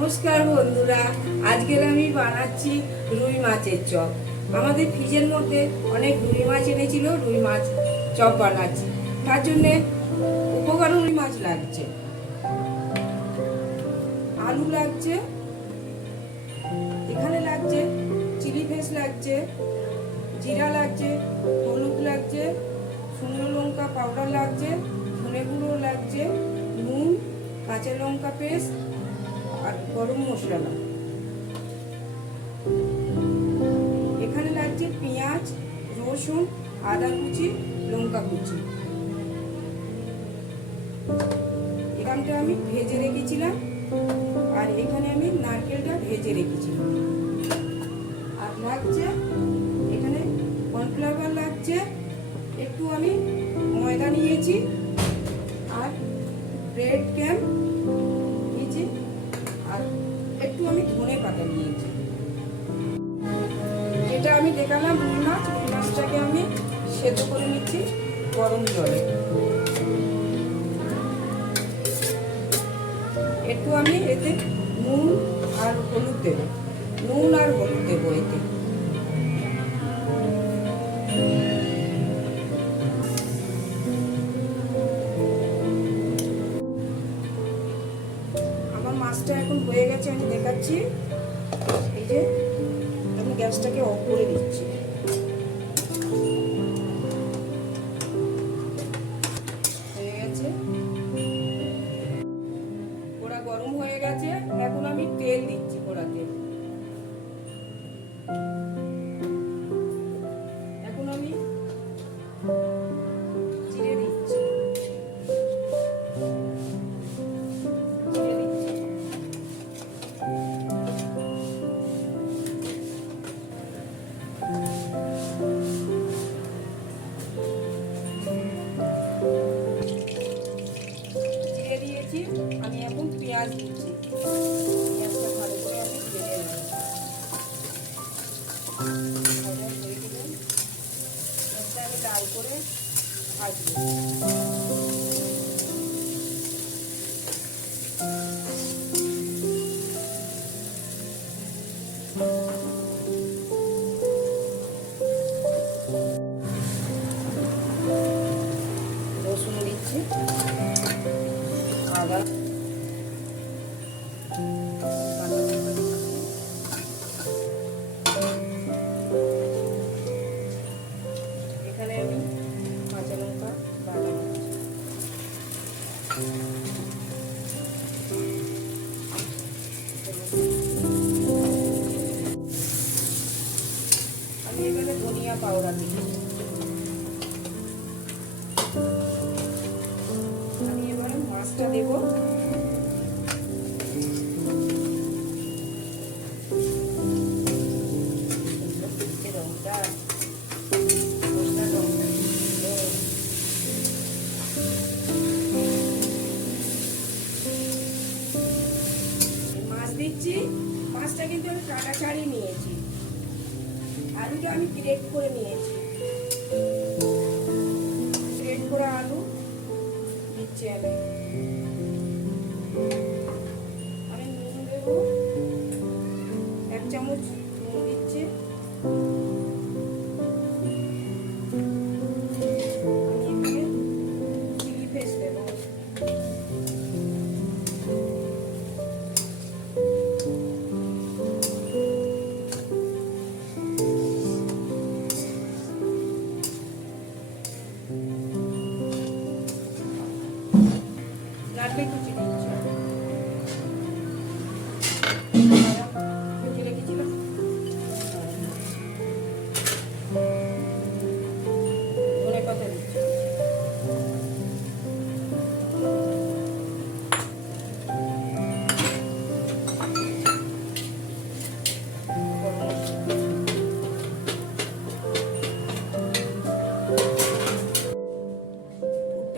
নমস্কার বন্ধুরা, আজকের আমি বানাচ্ছি রুই মাছের চপ। আমাদের ফ্রিজের মধ্যে অনেক রুই মাছ এনেছিল, রুই মাছ চপ বানাচ্ছি। তার জন্যে উপকরণ রুই মাছ লাগছে, আলু লাগছে, এখানে লাগছে চিলি ফ্লেক্স লাগছে, জিরা লাগছে, হলুদ লাগছে, শুকনো লঙ্কা পাউডার লাগছে, ধনে গুঁড়ো লাগছে, নুন, কাঁচা লঙ্কা পেস্ট আর গরম মশলা। এখানে লাগছে পেঁয়াজ, রসুন, আদা কুচি, লঙ্কা কুচি। এখানটা আমি ভেজে রেখেছিলাম, আর এখানে আমি নারকেলটা ভেজে রেখেছিলাম। আর লাগছে এখানে কর্নফ্লাওয়ার লাগছে, একটু আমি ময়দা নিয়েছি, আর ব্রেড ক্যাম্প নিয়েছি, আর একটু আমি ধনে পাতা নিয়েছি। এটা আমি দেখালাম রুই মাছটাকে আমি সেদ্ধ করে নিচ্ছি গরম জলে। একটু আমি এতে নুন আর হলুদ দেবো, এতে। আমার মাছটা এখন হয়ে গেছে, আমি দেখাচ্ছি। এই যে আমি গ্যাসটাকে অফ করে দিচ্ছি। হয়ে গেছে, কড়া গরম হয়ে গেছে। এখন আমি তেল দিচ্ছি কড়াতে। এখন আমি জিরে দিচ্ছি, আমি এখন পেঁয়াজ দিচ্ছি। পেঁয়াজটা ভালো করে আমি ভেজে নেব। পেঁয়াজটা আমি লাল করে ভাজবো। রসুন দিচ্ছি, আদা, এখানে আমি কাঁচা লঙ্কা বাটা আমি এখানে ধনিয়া পাউডার দিচ্ছি। আমি এবারে মাছটা দেবো। দিচ্ছি, মাছটা কিন্তু আমি কাটা ছাড়িয়ে নিয়েছি, আলুটা আমি গ্রেট করে নিয়েছি। গ্রেট করা আলু দিচ্ছি আমি নুন দেবো, 1 চামচ নুন দিচ্ছি। আমি এখানে চিলি ফ্লেক্স দেবো। নারকেল কুচি দিচ্ছি, কুচি রেখেছিলাম। ধনে পাতা দিচ্ছি,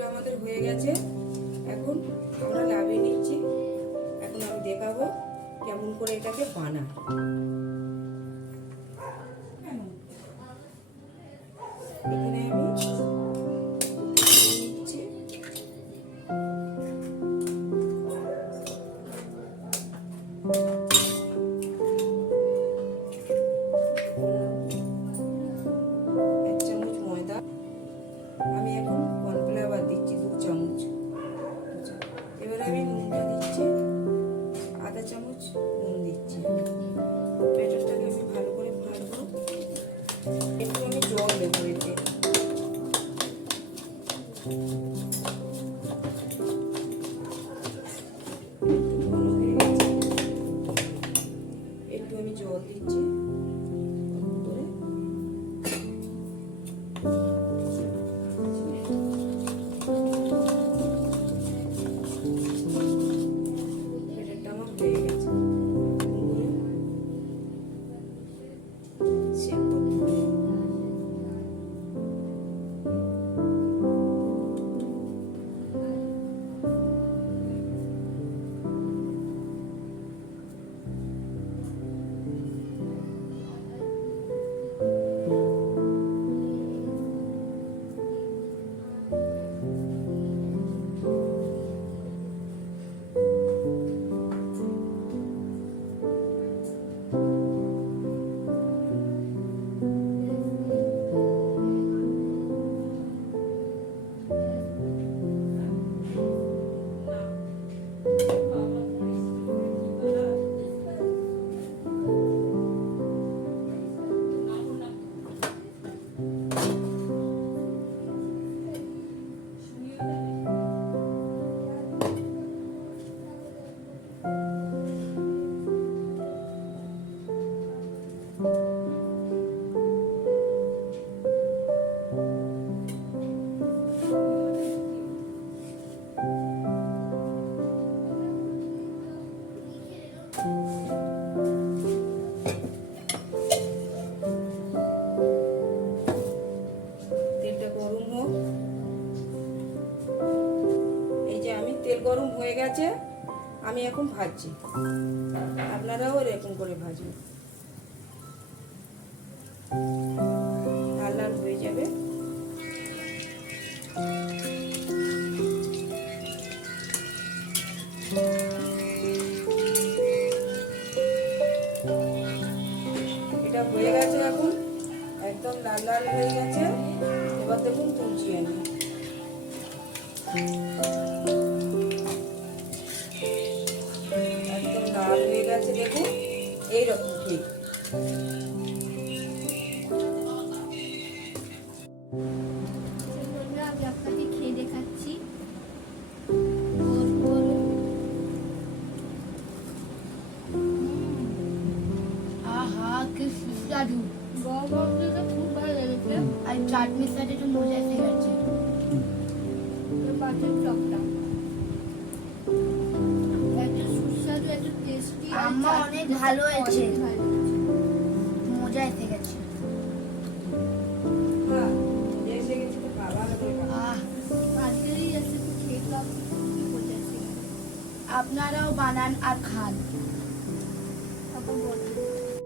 আমাদের হয়ে গেছে। এখন আমরা নামিয়ে নিচ্ছি। এখন আমি দেখাবো কেমন করে এটাকে বানাই। এখানে আমি নিচ্ছি, গরম হয়ে গেছে, আমি এখন ভাজছি। আপনারাও এরকম করে ভাজবেন, লাল লাল হয়ে যাবে। এটা হয়ে গেছে, এখন একদম লাল লাল হয়ে গেছে। এবার দেখুন তুলছি আমি। একদম লাল হয়ে গেছে, দেখুন এইরকম ঠিক। আমি আপনাকে খেয়ে দেখাচ্ছি। আহা কি সুস্বাদু, গরম দিতে খুব ভালো লেগেছে। আর চাটনির সাথে একটু মজা এসে গেছে। মাছের চপটা এত সুস্বাদু, এত টেস্টি, আম্মা অনেক ভালো হয়েছে, মজা এসে গেছে। হ্যাঁ, এসে গেছে তো খাবার হবে। আজকেরই রেসিপি খেয়ে তো আপনি কি মজা এসে গেছে। আপনারাও বানান আর খান।